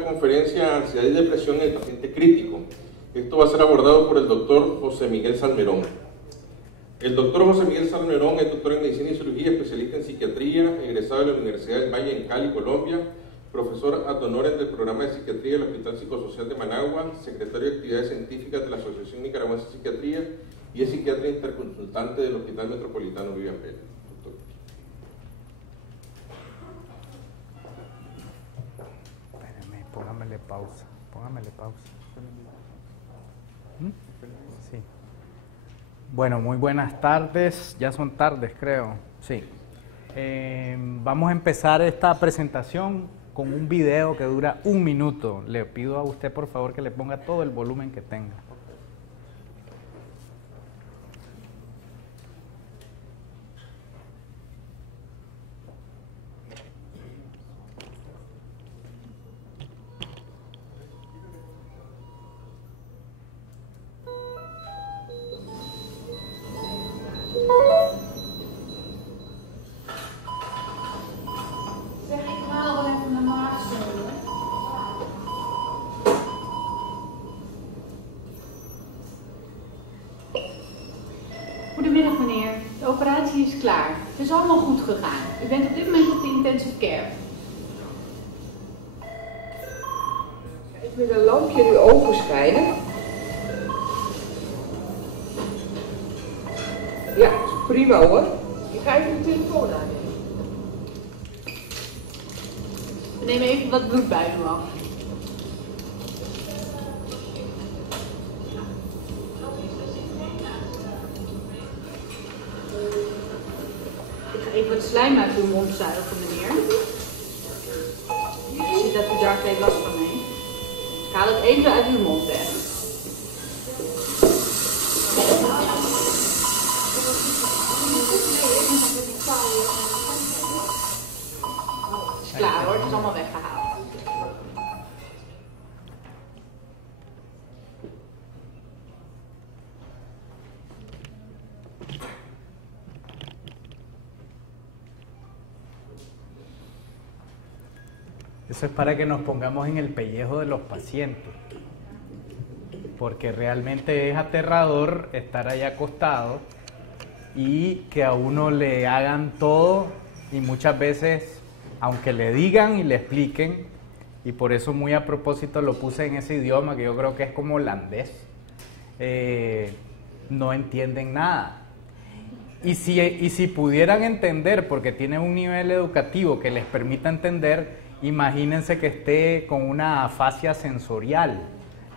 Conferencia Ansiedad y Depresión en el paciente crítico. Esto va a ser abordado por el doctor José Miguel Salmerón. El doctor José Miguel Salmerón es doctor en Medicina y Cirugía, especialista en Psiquiatría, egresado de la Universidad del Valle en Cali, Colombia, profesor ad honorem del programa de Psiquiatría del Hospital Psicosocial de Managua, secretario de Actividades Científicas de la Asociación Nicaragüense de Psiquiatría y es psiquiatra interconsultante del Hospital Metropolitano Vivian Pérez. Póngamele pausa, Sí. Bueno, muy buenas tardes, ya son tardes creo, sí. Vamos a empezar esta presentación con un video que dura 1 minuto. Le pido a usted por favor que le ponga todo el volumen que tenga. Goedemiddag meneer, de operatie is klaar. Het is allemaal goed gegaan. U bent op dit moment op de intensive care. Even met een lampje nu open schijnen. Ja, dat is prima hoor. Ik ga even de telefoon aannemen. We nemen even wat bloed bij u af. Even wat slijm uit uw mond zuigen, meneer. Ik zie dat u daar geen last van heeft. Ik haal het even uit uw mond weg. Het is klaar hoor, het is allemaal weggehaald. Eso es para que nos pongamos en el pellejo de los pacientes, porque realmente es aterrador estar ahí acostado y que a uno le hagan todo y muchas veces, aunque le digan y le expliquen, y por eso muy a propósito lo puse en ese idioma que yo creo que es como holandés, no entienden nada. Y si pudieran entender, porque tienen un nivel educativo que les permita entender, imagínense que esté con una afasia sensorial,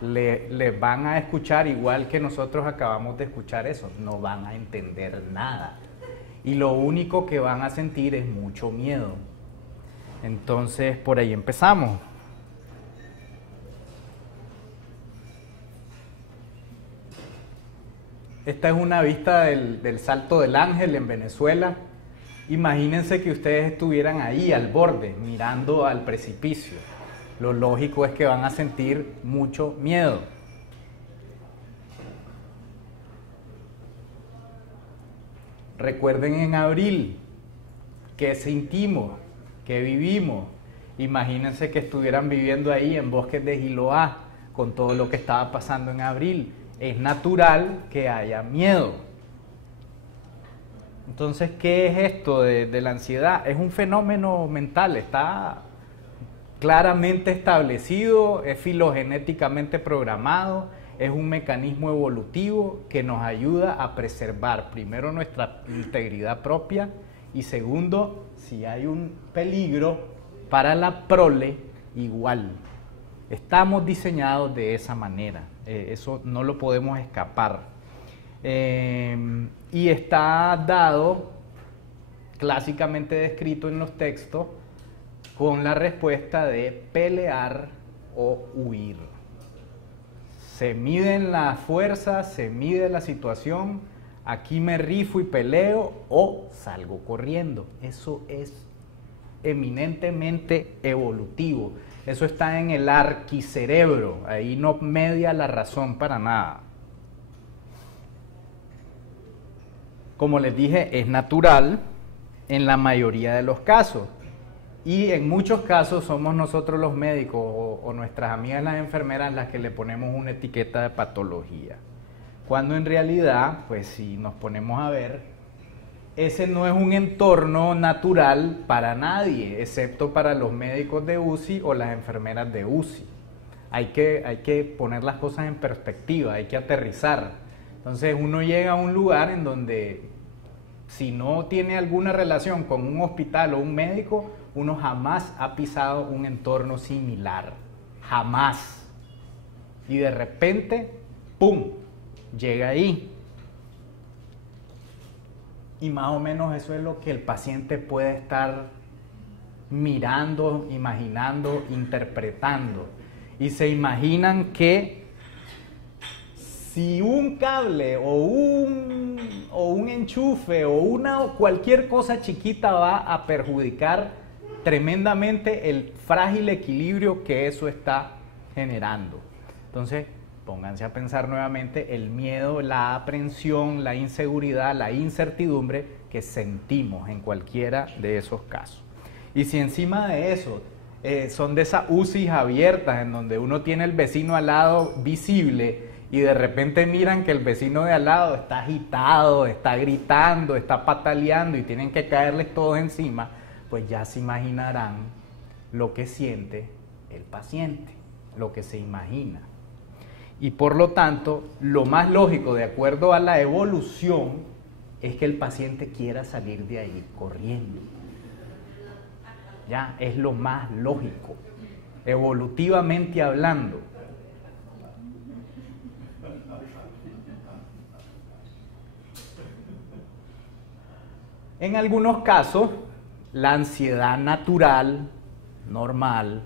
le van a escuchar igual que nosotros acabamos de escuchar eso, no van a entender nada. Y lo único que van a sentir es mucho miedo. Entonces, por ahí empezamos. Esta es una vista del Salto del Ángel en Venezuela. Imagínense que ustedes estuvieran ahí al borde, mirando al precipicio. Lo lógico es que van a sentir mucho miedo. Recuerden en abril, ¿qué sentimos? ¿Qué vivimos? Imagínense que estuvieran viviendo ahí en Bosques de Giloá, con todo lo que estaba pasando en abril. Es natural que haya miedo. Entonces, ¿qué es esto de la ansiedad? Es un fenómeno mental, está claramente establecido, es filogenéticamente programado, es un mecanismo evolutivo que nos ayuda a preservar primero nuestra integridad propia y segundo, si hay un peligro para la prole, igual. Estamos diseñados de esa manera, eso no lo podemos escapar. Y está dado, clásicamente descrito en los textos, con la respuesta de pelear o huir. Se miden las fuerzas, se mide la situación, aquí me rifo y peleo o salgo corriendo. Eso es eminentemente evolutivo. Eso está en el arquicerebro, ahí no media la razón para nada. Como les dije, es natural en la mayoría de los casos. Y en muchos casos somos nosotros los médicos o nuestras amigas las enfermeras las que le ponemos una etiqueta de patología. Cuando en realidad, pues si nos ponemos a ver, ese no es un entorno natural para nadie, excepto para los médicos de UCI o las enfermeras de UCI. Hay que poner las cosas en perspectiva, hay que aterrizar. Entonces uno llega a un lugar en donde si no tiene alguna relación con un hospital o un médico, uno jamás ha pisado un entorno similar, jamás. Y de repente, ¡pum!, llega ahí. Y más o menos eso es lo que el paciente puede estar mirando, imaginando, interpretando. Y se imaginan que si un cable o un enchufe o cualquier cosa chiquita va a perjudicar tremendamente el frágil equilibrio que eso está generando. Entonces, pónganse a pensar nuevamente el miedo, la aprensión, la inseguridad, la incertidumbre que sentimos en cualquiera de esos casos. Y si encima de eso son de esas UCIs abiertas en donde uno tiene el vecino al lado visible y de repente miran que el vecino de al lado está agitado, está gritando, está pataleando y tienen que caerles todos encima, pues ya se imaginarán lo que siente el paciente, lo que se imagina. Y por lo tanto, lo más lógico, de acuerdo a la evolución, es que el paciente quiera salir de ahí corriendo. Ya, es lo más lógico, evolutivamente hablando. En algunos casos, la ansiedad natural, normal,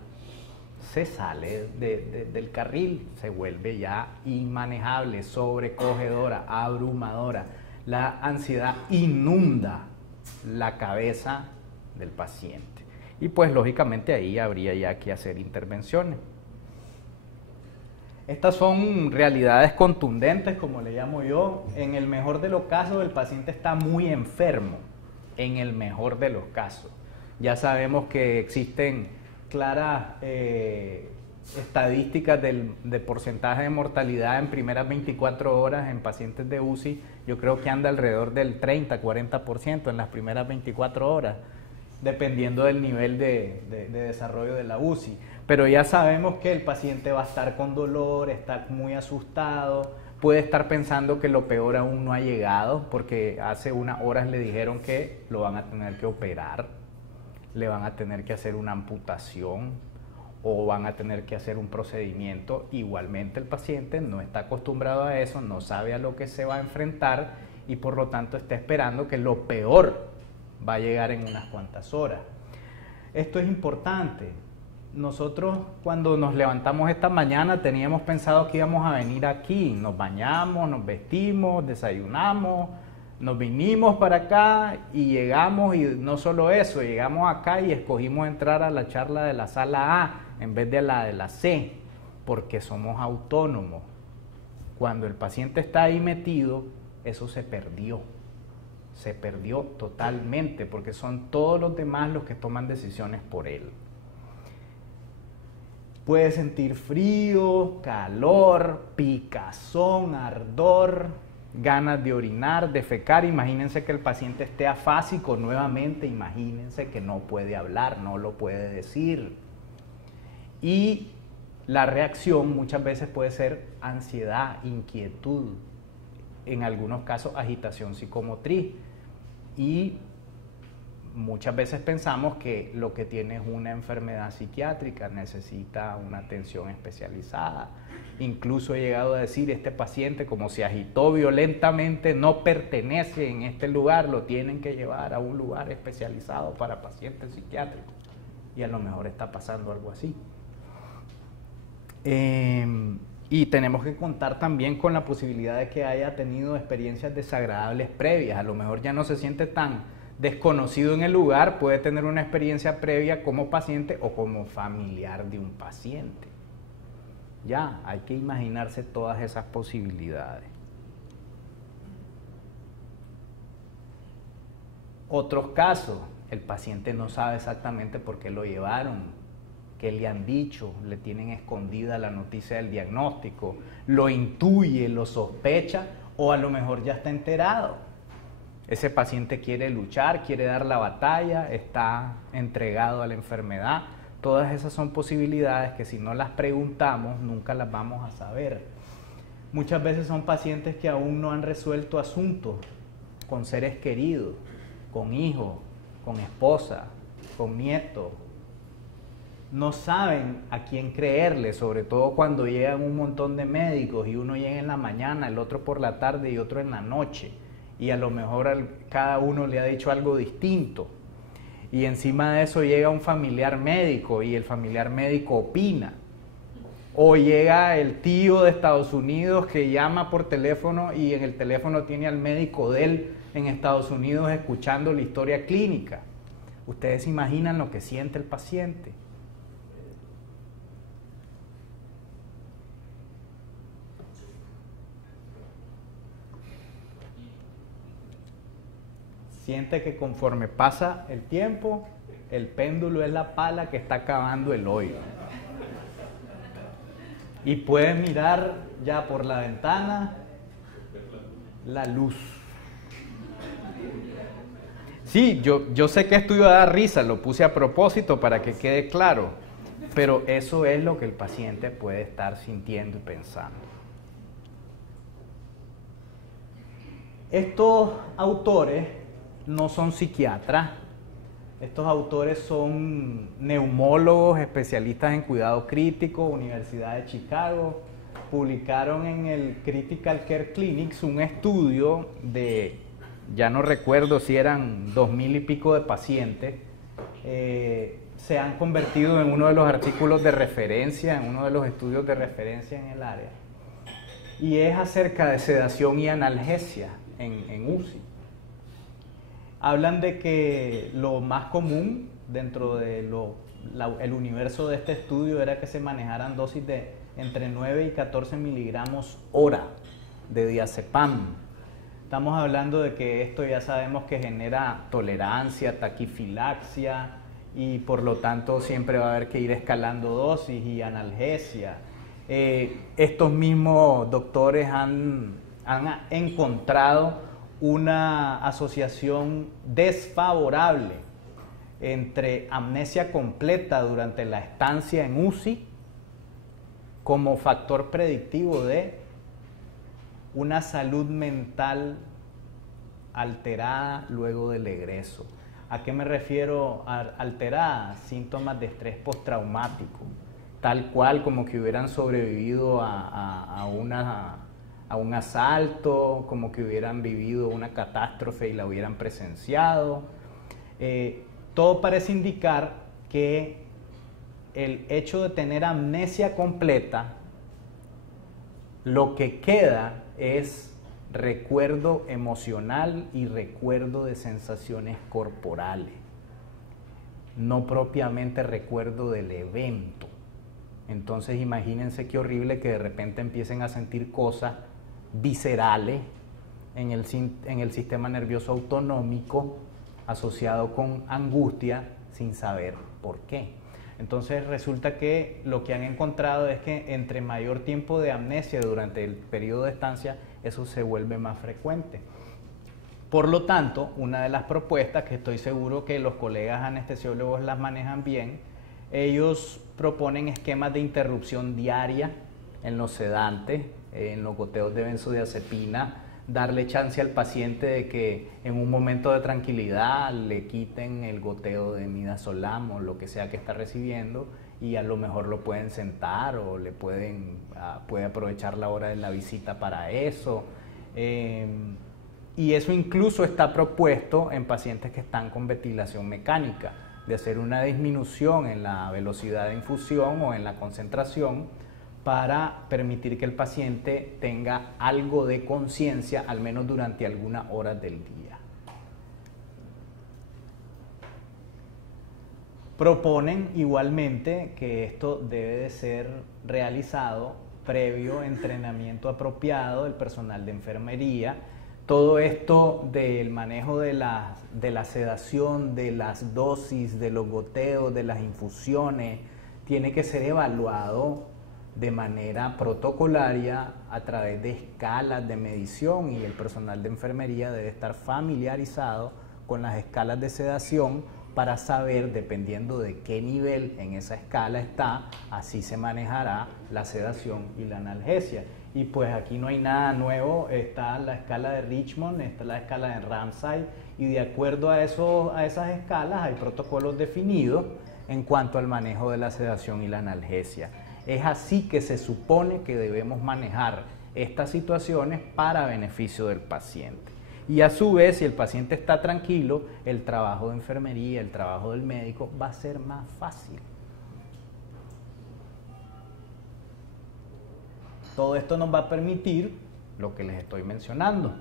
se sale del carril, se vuelve ya inmanejable, sobrecogedora, abrumadora. La ansiedad inunda la cabeza del paciente. Y pues lógicamente ahí habría ya que hacer intervenciones. Estas son realidades contundentes, como le llamo yo. En el mejor de los casos, el paciente está muy enfermo. En el mejor de los casos. Ya sabemos que existen claras estadísticas de porcentaje de mortalidad en primeras 24 horas en pacientes de UCI. Yo creo que anda alrededor del 30-40% en las primeras 24 horas, dependiendo del nivel de desarrollo de la UCI. Pero ya sabemos que el paciente va a estar con dolor, está muy asustado, puede estar pensando que lo peor aún no ha llegado, porque hace unas horas le dijeron que lo van a tener que operar, le van a tener que hacer una amputación o van a tener que hacer un procedimiento. Igualmente el paciente no está acostumbrado a eso, no sabe a lo que se va a enfrentar y por lo tanto está esperando que lo peor va a llegar en unas cuantas horas. Esto es importante. Nosotros cuando nos levantamos esta mañana teníamos pensado que íbamos a venir aquí, nos bañamos, nos vestimos, desayunamos, nos vinimos para acá y llegamos, y no solo eso, llegamos acá y escogimos entrar a la charla de la sala A en vez de la de la C, porque somos autónomos. Cuando el paciente está ahí metido, eso se perdió totalmente, porque son todos los demás los que toman decisiones por él. Puede sentir frío, calor, picazón, ardor, ganas de orinar, defecar. Imagínense que el paciente esté afásico nuevamente, imagínense que no puede hablar, no lo puede decir. Y la reacción muchas veces puede ser ansiedad, inquietud, en algunos casos agitación psicomotriz. Y muchas veces pensamos que lo que tiene es una enfermedad psiquiátrica, necesita una atención especializada. Incluso he llegado a decir, este paciente como se agitó violentamente no pertenece en este lugar, lo tienen que llevar a un lugar especializado para pacientes psiquiátricos. Y a lo mejor está pasando algo así. Y tenemos que contar también con la posibilidad de que haya tenido experiencias desagradables previas. A lo mejor ya no se siente tan desconocido en el lugar, puede tener una experiencia previa como paciente o como familiar de un paciente. Ya, hay que imaginarse todas esas posibilidades. Otros casos, El paciente no sabe exactamente por qué lo llevaron, qué le han dicho, le tienen escondida la noticia del diagnóstico, lo intuye, lo sospecha o a lo mejor ya está enterado. Ese paciente quiere luchar, quiere dar la batalla, está entregado a la enfermedad. Todas esas son posibilidades que si no las preguntamos nunca las vamos a saber. Muchas veces son pacientes que aún no han resuelto asuntos con seres queridos, con hijos, con esposa, con nietos. No saben a quién creerle, sobre todo cuando llegan un montón de médicos y uno llega en la mañana, el otro por la tarde y otro en la noche. Y a lo mejor cada uno le ha dicho algo distinto. Y encima de eso llega un familiar médico y el familiar médico opina. O llega el tío de Estados Unidos que llama por teléfono y en el teléfono tiene al médico de él en Estados Unidos escuchando la historia clínica. ¿Ustedes se imaginan lo que siente el paciente? Siente que conforme pasa el tiempo, el péndulo es la pala que está cavando el hoyo. Y puede mirar ya por la ventana la luz. Sí, yo sé que esto iba a dar risa, lo puse a propósito para que quede claro, pero eso es lo que el paciente puede estar sintiendo y pensando. Estos autores no son psiquiatras, estos autores son neumólogos, especialistas en cuidado crítico, Universidad de Chicago. Publicaron en el Critical Care Clinics un estudio de, ya no recuerdo si eran 2000 y pico de pacientes, se han convertido en uno de los artículos de referencia, en uno de los estudios de referencia en el área, y es acerca de sedación y analgesia en UCI. Hablan de que lo más común dentro de el universo de este estudio era que se manejaran dosis de entre 9 y 14 miligramos hora de diazepam. Estamos hablando de que esto ya sabemos que genera tolerancia, taquifilaxia y por lo tanto siempre va a haber que ir escalando dosis y analgesia. Estos mismos doctores han encontrado una asociación desfavorable entre amnesia completa durante la estancia en UCI como factor predictivo de una salud mental alterada luego del egreso. ¿A qué me refiero alterada? Síntomas de estrés postraumático, tal cual como que hubieran sobrevivido a un asalto, como que hubieran vivido una catástrofe y la hubieran presenciado. Todo parece indicar que el hecho de tener amnesia completa, lo que queda es recuerdo emocional y recuerdo de sensaciones corporales, no propiamente recuerdo del evento. Entonces imagínense qué horrible que de repente empiecen a sentir cosas viscerales en el sistema nervioso autonómico asociado con angustia sin saber por qué. Entonces resulta que lo que han encontrado es que entre mayor tiempo de amnesia durante el periodo de estancia, eso se vuelve más frecuente. Por lo tanto, una de las propuestas, que estoy seguro que los colegas anestesiólogos las manejan bien, ellos proponen esquemas de interrupción diaria en los sedantes, en los goteos de benzodiazepina, darle chance al paciente de que en un momento de tranquilidad le quiten el goteo de midazolam o lo que sea que está recibiendo y a lo mejor lo pueden sentar o le puede aprovechar la hora de la visita para eso. Y eso incluso está propuesto en pacientes que están con ventilación mecánica, de hacer una disminución en la velocidad de infusión o en la concentración para permitir que el paciente tenga algo de conciencia, al menos durante algunas horas del día. Proponen igualmente que esto debe de ser realizado previo entrenamiento apropiado del personal de enfermería todo esto del manejo de la sedación, de las dosis, de los goteos, de las infusiones, tiene que ser evaluado de manera protocolaria a través de escalas de medición, y el personal de enfermería debe estar familiarizado con las escalas de sedación para saber, dependiendo de qué nivel en esa escala está, así se manejará la sedación y la analgesia. Y pues aquí no hay nada nuevo, está la escala de Richmond, está la escala de Ramsay, y de acuerdo a esas escalas hay protocolos definidos en cuanto al manejo de la sedación y la analgesia. Es así que se supone que debemos manejar estas situaciones para beneficio del paciente. Y a su vez, si el paciente está tranquilo, el trabajo de enfermería, el trabajo del médico va a ser más fácil. Todo esto nos va a permitir lo que les estoy mencionando,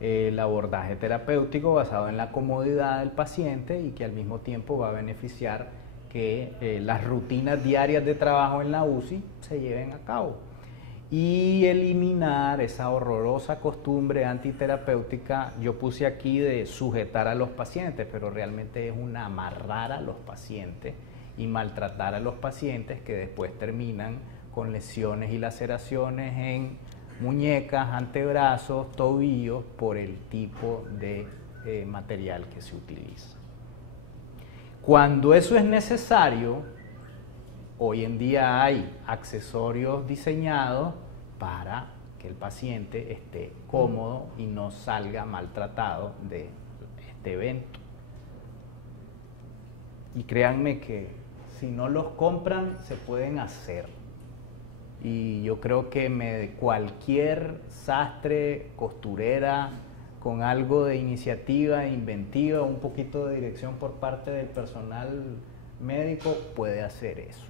el abordaje terapéutico basado en la comodidad del paciente y que al mismo tiempo va a beneficiar que las rutinas diarias de trabajo en la UCI se lleven a cabo. Y eliminar esa horrorosa costumbre antiterapéutica, yo puse aquí de sujetar a los pacientes, pero realmente es un amarrar a los pacientes y maltratar a los pacientes que después terminan con lesiones y laceraciones en muñecas, antebrazos, tobillos, por el tipo de material que se utiliza. Cuando eso es necesario, hoy en día hay accesorios diseñados para que el paciente esté cómodo y no salga maltratado de este evento. Y créanme que si no los compran, se pueden hacer. Y yo creo que cualquier sastre, costurera, con algo de iniciativa, inventiva, un poquito de dirección por parte del personal médico, puede hacer eso.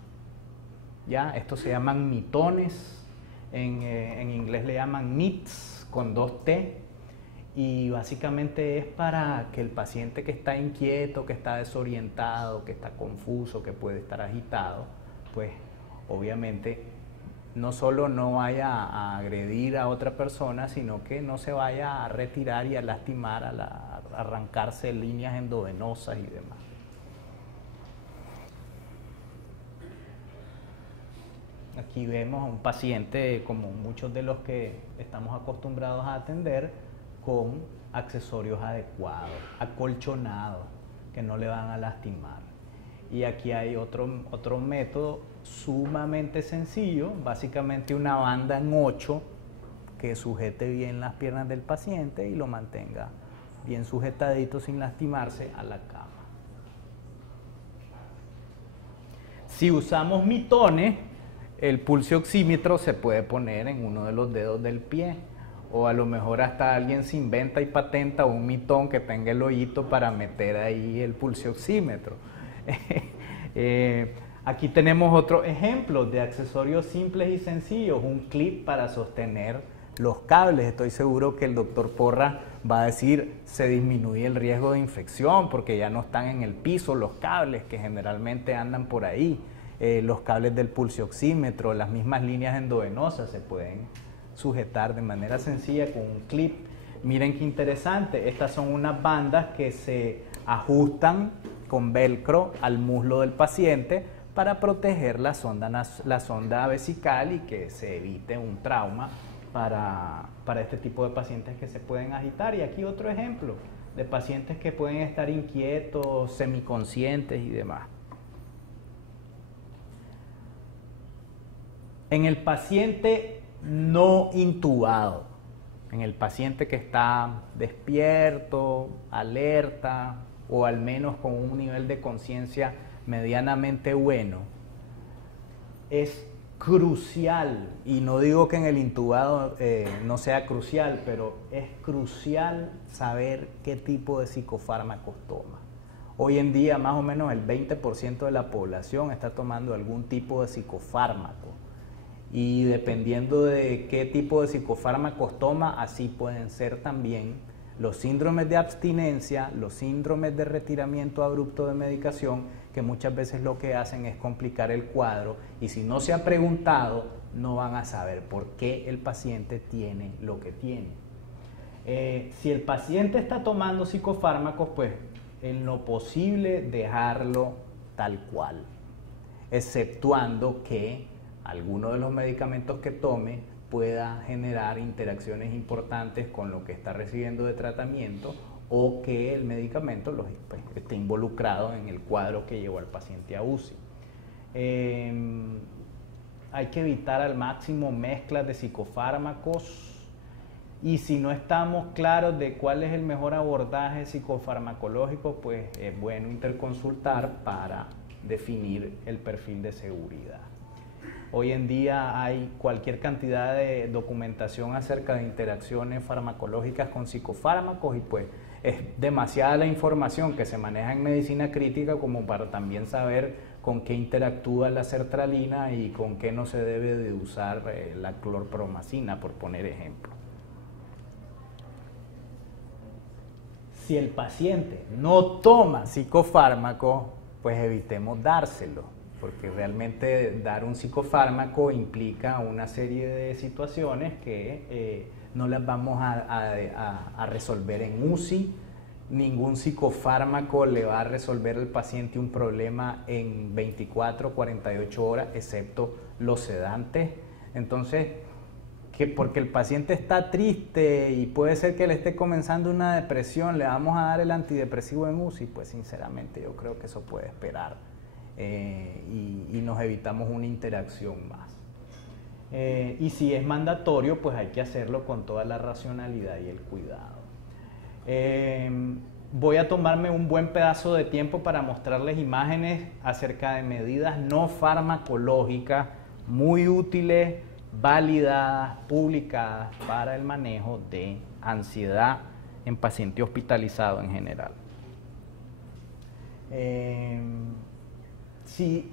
¿Ya? Estos se llaman mitones, en inglés le llaman mitts con 2T, y básicamente es para que el paciente que está inquieto, que está desorientado, que está confuso, que puede estar agitado, pues obviamente no solo no vaya a agredir a otra persona, sino que no se vaya a retirar y a lastimar, a arrancarse líneas endovenosas y demás. Aquí vemos a un paciente, como muchos de los que estamos acostumbrados a atender, con accesorios adecuados, acolchonados, que no le van a lastimar. Y aquí hay otro método sumamente sencillo, básicamente una banda en 8 que sujete bien las piernas del paciente y lo mantenga bien sujetadito sin lastimarse a la cama. Si usamos mitones, el pulso oxímetro se puede poner en uno de los dedos del pie, o a lo mejor hasta alguien se inventa y patenta un mitón que tenga el hoyito para meter ahí el pulso oxímetro. Aquí tenemos otro ejemplo de accesorios simples y sencillos, un clip para sostener los cables. Estoy seguro que el doctor Porras va a decir, se disminuye el riesgo de infección porque ya no están en el piso los cables que generalmente andan por ahí. Los cables del pulso oxímetro, las mismas líneas endovenosas se pueden sujetar de manera sencilla con un clip. Miren qué interesante, estas son unas bandas que se ajustan con velcro al muslo del paciente para proteger la sonda vesical y que se evite un trauma para este tipo de pacientes que se pueden agitar. Y aquí otro ejemplo de pacientes que pueden estar inquietos, semiconscientes y demás. En el paciente no intubado, en el paciente que está despierto, alerta o al menos con un nivel de conciencia medianamente bueno, es crucial, y no digo que en el intubado no sea crucial, pero es crucial saber qué tipo de psicofármacos toma. Hoy en día más o menos el 20% de la población está tomando algún tipo de psicofármaco. Y dependiendo de qué tipo de psicofármacos toma, así pueden ser también los síndromes de abstinencia, los síndromes de retiramiento abrupto de medicación, que muchas veces lo que hacen es complicar el cuadro, y si no se ha preguntado, no van a saber por qué el paciente tiene lo que tiene. Si el paciente está tomando psicofármacos, pues en lo posible dejarlo tal cual, exceptuando que alguno de los medicamentos que tome pueda generar interacciones importantes con lo que está recibiendo de tratamiento o que el medicamento pues, esté involucrado en el cuadro que llevó al paciente a UCI. Hay que evitar al máximo mezclas de psicofármacos, y si no estamos claros de cuál es el mejor abordaje psicofarmacológico, pues es bueno interconsultar para definir el perfil de seguridad. Hoy en día hay cualquier cantidad de documentación acerca de interacciones farmacológicas con psicofármacos y pues es demasiada la información que se maneja en medicina crítica como para también saber con qué interactúa la sertralina y con qué no se debe de usar la clorpromacina, por poner ejemplo. Si el paciente no toma psicofármaco, pues evitemos dárselo, porque realmente dar un psicofármaco implica una serie de situaciones que no las vamos a resolver en UCI. Ningún psicofármaco le va a resolver al paciente un problema en 24 o 48 horas, excepto los sedantes. Entonces, porque el paciente está triste y puede ser que le esté comenzando una depresión, le vamos a dar el antidepresivo en UCI, pues sinceramente yo creo que eso puede esperar y nos evitamos una interacción más. Y si es mandatorio, pues hay que hacerlo con toda la racionalidad y el cuidado. Voy a tomarme un buen pedazo de tiempo para mostrarles imágenes acerca de medidas no farmacológicas muy útiles, validadas, publicadas para el manejo de ansiedad en paciente hospitalizado en general. Si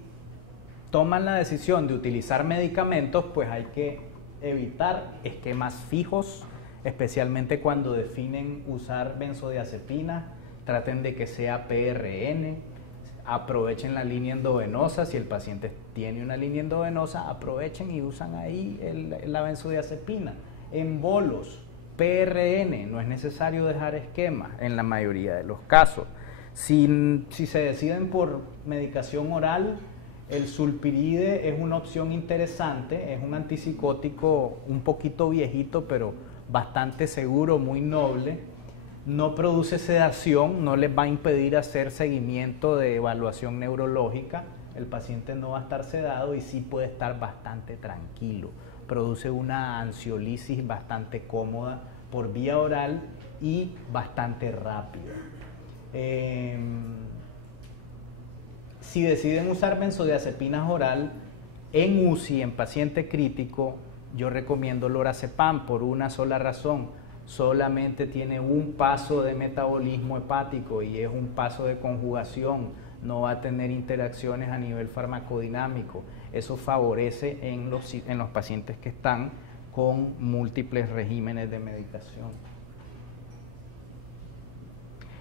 toman la decisión de utilizar medicamentos, pues hay que evitar esquemas fijos, especialmente cuando definen usar benzodiazepinas. Traten de que sea PRN, aprovechen la línea endovenosa. Si el paciente tiene una línea endovenosa, aprovechen y usan ahí la benzodiazepina. En bolos, PRN, no es necesario dejar esquemas en la mayoría de los casos. Si se deciden por medicación oral, el sulpiride es una opción interesante, es un antipsicótico un poquito viejito, pero bastante seguro, muy noble. No produce sedación, no les va a impedir hacer seguimiento de evaluación neurológica. El paciente no va a estar sedado y sí puede estar bastante tranquilo. Produce una ansiolisis bastante cómoda por vía oral y bastante rápida. Si deciden usar benzodiazepinas oral en UCI, en paciente crítico, yo recomiendo lorazepam por una sola razón. Solamente tiene un paso de metabolismo hepático y es un paso de conjugación, no va a tener interacciones a nivel farmacodinámico. Eso favorece en los pacientes que están con múltiples regímenes de medicación.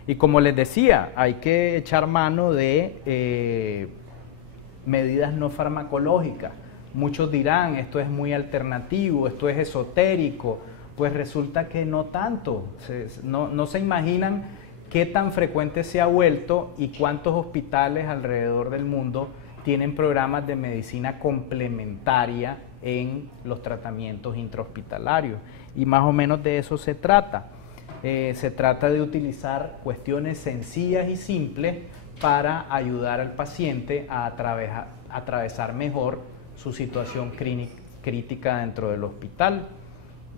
Y como les decía, hay que echar mano de medidas no farmacológicas. Muchos dirán, esto es muy alternativo, esto es esotérico. Pues resulta que no tanto, no se imaginan qué tan frecuente se ha vuelto y cuántos hospitales alrededor del mundo tienen programas de medicina complementaria en los tratamientos intrahospitalarios. Y más o menos de eso se trata. Se trata de utilizar cuestiones sencillas y simples para ayudar al paciente a atravesar mejor su situación crítica dentro del hospital.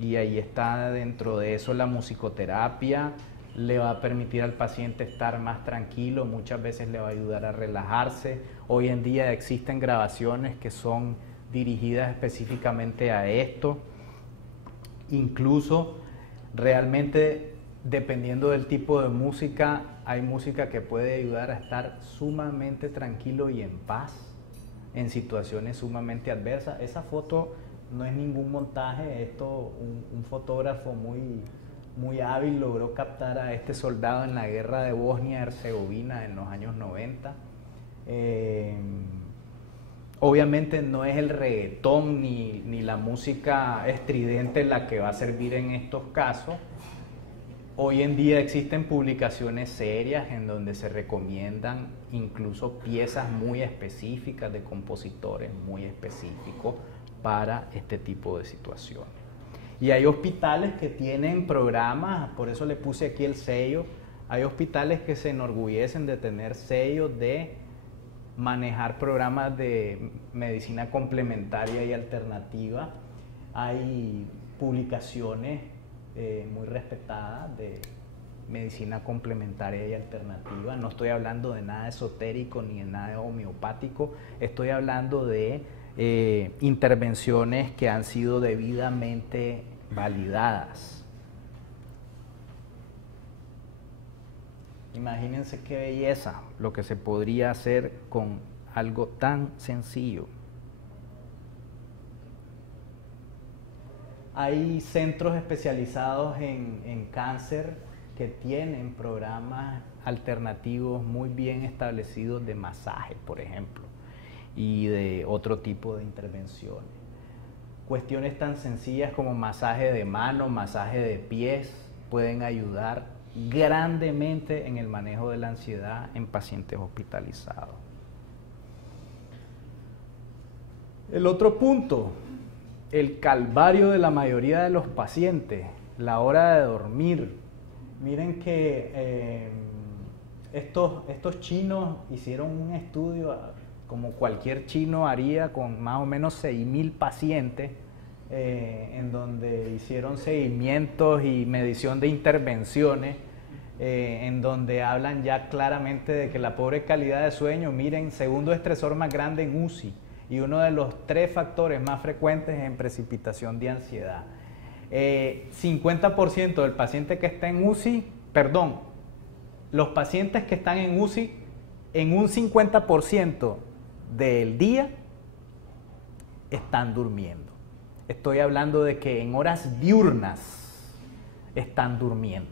Y ahí está dentro de eso la musicoterapia, le va a permitir al paciente estar más tranquilo, muchas veces le va a ayudar a relajarse. Hoy en día existen grabaciones que son dirigidas específicamente a esto. Incluso realmente dependiendo del tipo de música, hay música que puede ayudar a estar sumamente tranquilo y en paz en situaciones sumamente adversas. Esa foto no es ningún montaje, esto un fotógrafo muy hábil logró captar a este soldado en la guerra de Bosnia-Herzegovina en los años 90. Obviamente no es el reggaetón ni la música estridente la que va a servir en estos casos, Hoy en día existen publicaciones serias en donde se recomiendan incluso piezas muy específicas de compositores muy específicos para este tipo de situaciones. Y hay hospitales que tienen programas, por eso le puse aquí el sello, hay hospitales que se enorgullecen de tener sellos de manejar programas de medicina complementaria y alternativa. Hay publicaciones muy respetadas de medicina complementaria y alternativa. No estoy hablando de nada esotérico ni de nada homeopático, estoy hablando de intervenciones que han sido debidamente validadas. Imagínense qué belleza lo que se podría hacer con algo tan sencillo. Hay centros especializados en cáncer que tienen programas alternativos muy bien establecidos de masaje, por ejemplo, y de otro tipo de intervenciones. Cuestiones tan sencillas como masaje de mano, masaje de pies, pueden ayudar grandemente en el manejo de la ansiedad en pacientes hospitalizados. El otro punto, el calvario de la mayoría de los pacientes, la hora de dormir. Miren que estos chinos hicieron un estudio, como cualquier chino haría, con más o menos 6.000 pacientes, en donde hicieron seguimientos y medición de intervenciones, en donde hablan ya claramente de que la pobre calidad de sueño, miren, segundo estresor más grande en UCI, y uno de los 3 factores más frecuentes en precipitación de ansiedad. 50% del paciente que está en UCI, los pacientes que están en UCI, en un 50% del día están durmiendo. Estoy hablando de que en horas diurnas están durmiendo,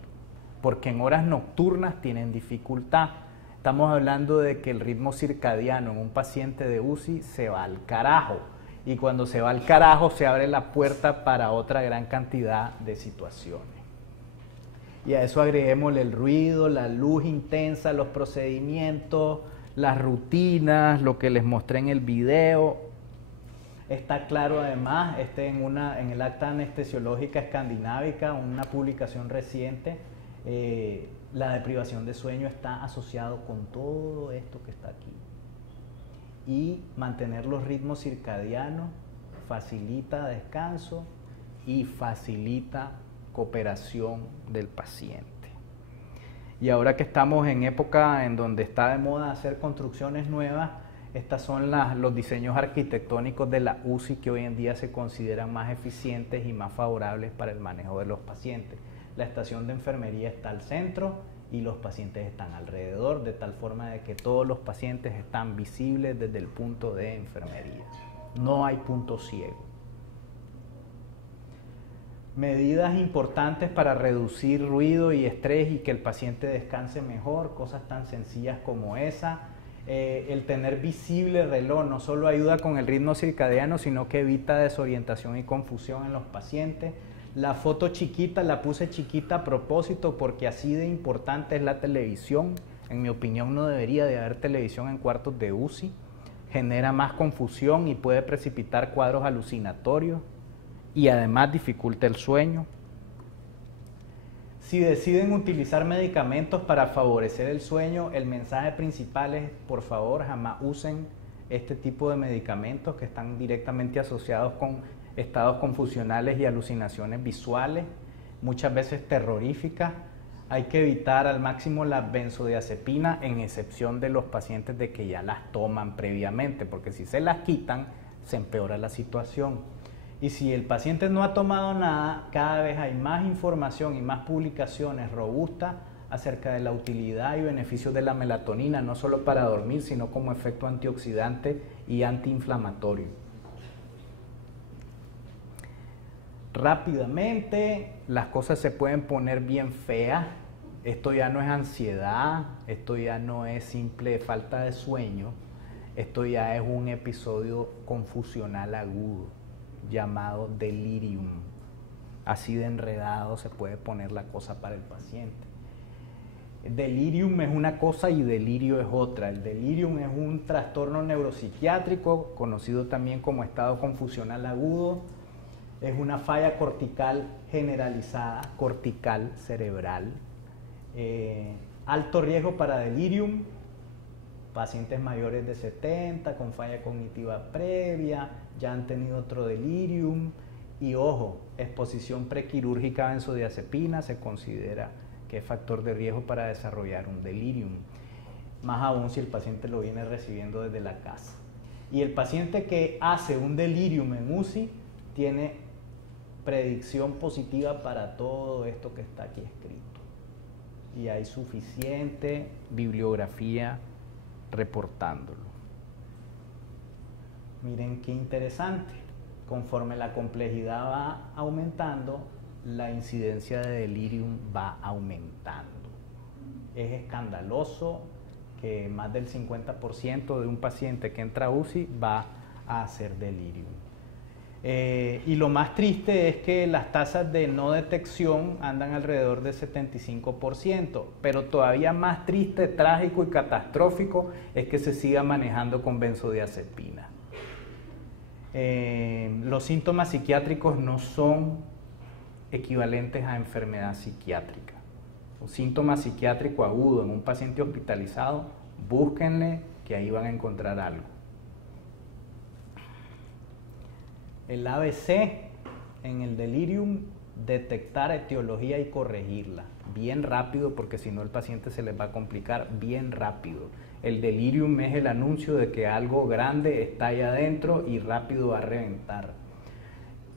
porque en horas nocturnas tienen dificultad. Estamos hablando de que el ritmo circadiano en un paciente de UCI se va al carajo, y cuando se va al carajo se abre la puerta para otra gran cantidad de situaciones. Y a eso agreguémosle el ruido, la luz intensa, los procedimientos, las rutinas, lo que les mostré en el video. Está claro además, en el Acta Anestesiológica Escandinávica, una publicación reciente, la deprivación de sueño está asociado con todo esto que está aquí. Y mantener los ritmos circadianos facilita descanso y facilita cooperación del paciente. Y ahora que estamos en época en donde está de moda hacer construcciones nuevas, estos son los diseños arquitectónicos de la UCI que hoy en día se consideran más eficientes y más favorables para el manejo de los pacientes. La estación de enfermería está al centro y los pacientes están alrededor, de tal forma de que todos los pacientes están visibles desde el punto de enfermería. No hay punto ciego. Medidas importantes para reducir ruido y estrés y que el paciente descanse mejor, cosas tan sencillas como esa. El tener visible el reloj no solo ayuda con el ritmo circadiano, sino que evita desorientación y confusión en los pacientes. La foto chiquita, la puse chiquita a propósito porque así de importante es la televisión. En mi opinión no debería de haber televisión en cuartos de UCI. Genera más confusión y puede precipitar cuadros alucinatorios y además dificulta el sueño. Si deciden utilizar medicamentos para favorecer el sueño, el mensaje principal es, por favor, jamás usen este tipo de medicamentos que están directamente asociados con estados confusionales y alucinaciones visuales, muchas veces terroríficas. Hay que evitar al máximo la benzodiazepina, en excepción de los pacientes de que ya las toman previamente, porque si se las quitan, se empeora la situación. Y si el paciente no ha tomado nada, cada vez hay más información y más publicaciones robustas acerca de la utilidad y beneficios de la melatonina, no solo para dormir, sino como efecto antioxidante y antiinflamatorio. Rápidamente, las cosas se pueden poner bien feas. Esto ya no es ansiedad, esto ya no es simple falta de sueño, esto ya es un episodio confusional agudo llamado delirium. Así de enredado se puede poner la cosa para el paciente. Delirium es una cosa y delirio es otra. El delirium es un trastorno neuropsiquiátrico, conocido también como estado confusional agudo. Es una falla cortical generalizada, cortical cerebral. Alto riesgo para delirium, pacientes mayores de 70 con falla cognitiva previa, ya han tenido otro delirium. Y ojo, exposición prequirúrgica a benzodiazepina se considera que es factor de riesgo para desarrollar un delirium, más aún si el paciente lo viene recibiendo desde la casa. Y el paciente que hace un delirium en UCI tiene predicción positiva para todo esto que está aquí escrito. Y hay suficiente bibliografía reportándolo. Miren qué interesante. Conforme la complejidad va aumentando, la incidencia de delirium va aumentando. Es escandaloso que más del 50% de un paciente que entra a UCI va a hacer delirium. Y lo más triste es que las tasas de no detección andan alrededor del 75%, pero todavía más triste, trágico y catastrófico es que se siga manejando con benzodiazepina. Los síntomas psiquiátricos no son equivalentes a enfermedad psiquiátrica. Un síntoma psiquiátrico agudo en un paciente hospitalizado, búsquenle que ahí van a encontrar algo. El ABC en el delirium, detectar etiología y corregirla bien rápido, porque si no el paciente se les va a complicar bien rápido. El delirium es el anuncio de que algo grande está ahí adentro y rápido va a reventar.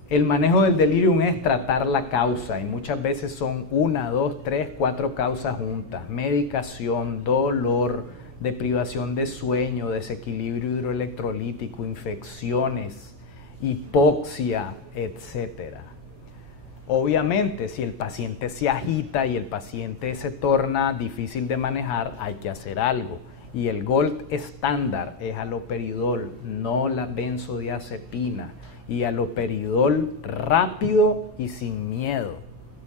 El manejo del delirium es tratar la causa y muchas veces son 1, 2, 3, 4 causas juntas. Medicación, dolor, deprivación de sueño, desequilibrio hidroelectrolítico, infecciones, hipoxia, etc. Obviamente, si el paciente se agita y el paciente se torna difícil de manejar, hay que hacer algo. Y el gold estándar es haloperidol, no la benzodiazepina. Y haloperidol rápido y sin miedo,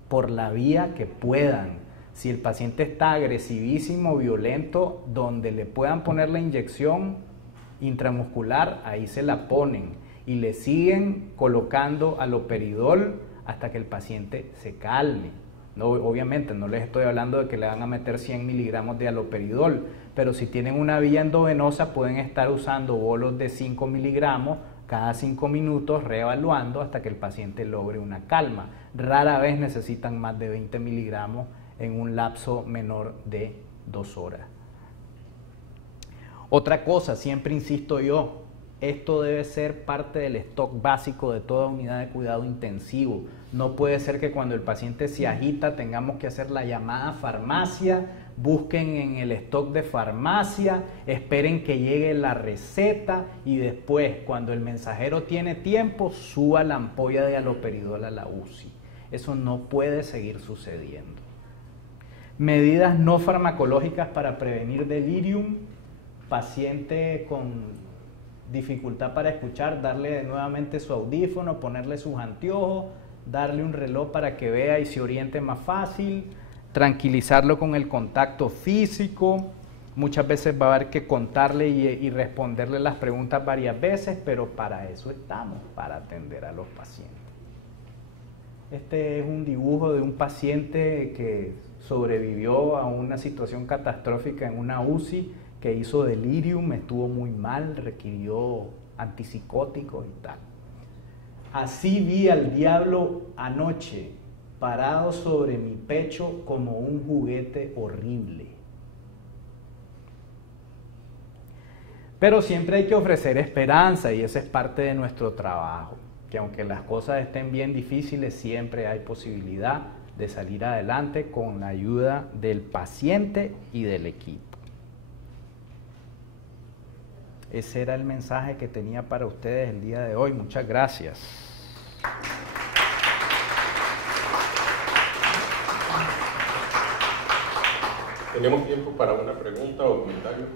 por la vía que puedan. Si el paciente está agresivísimo, violento, donde le puedan poner la inyección intramuscular, ahí se la ponen. Y le siguen colocando haloperidol hasta que el paciente se calme. No, obviamente no les estoy hablando de que le van a meter 100 miligramos de haloperidol, pero si tienen una vía endovenosa pueden estar usando bolos de 5 miligramos cada 5 minutos, reevaluando hasta que el paciente logre una calma. Rara vez necesitan más de 20 miligramos en un lapso menor de 2 horas. Otra cosa, siempre insisto yo, esto debe ser parte del stock básico de toda unidad de cuidado intensivo. No puede ser que cuando el paciente se agita tengamos que hacer la llamada a farmacia, busquen en el stock de farmacia, esperen que llegue la receta y después, cuando el mensajero tiene tiempo, suba la ampolla de haloperidol a la UCI. Eso no puede seguir sucediendo. Medidas no farmacológicas para prevenir delirium. Paciente con dificultad para escuchar, darle nuevamente su audífono, ponerle sus anteojos, darle un reloj para que vea y se oriente más fácil, tranquilizarlo con el contacto físico. Muchas veces va a haber que contarle y responderle las preguntas varias veces, pero para eso estamos, para atender a los pacientes. Este es un dibujo de un paciente que sobrevivió a una situación catastrófica en una UCI, que hizo delirium, estuvo muy mal, requirió antipsicóticos y tal. Así vi al diablo anoche, parado sobre mi pecho como un juguete horrible. Pero siempre hay que ofrecer esperanza y ese es parte de nuestro trabajo, que aunque las cosas estén bien difíciles, siempre hay posibilidad de salir adelante con la ayuda del paciente y del equipo. Ese era el mensaje que tenía para ustedes el día de hoy. Muchas gracias. Tenemos tiempo para una pregunta o comentario.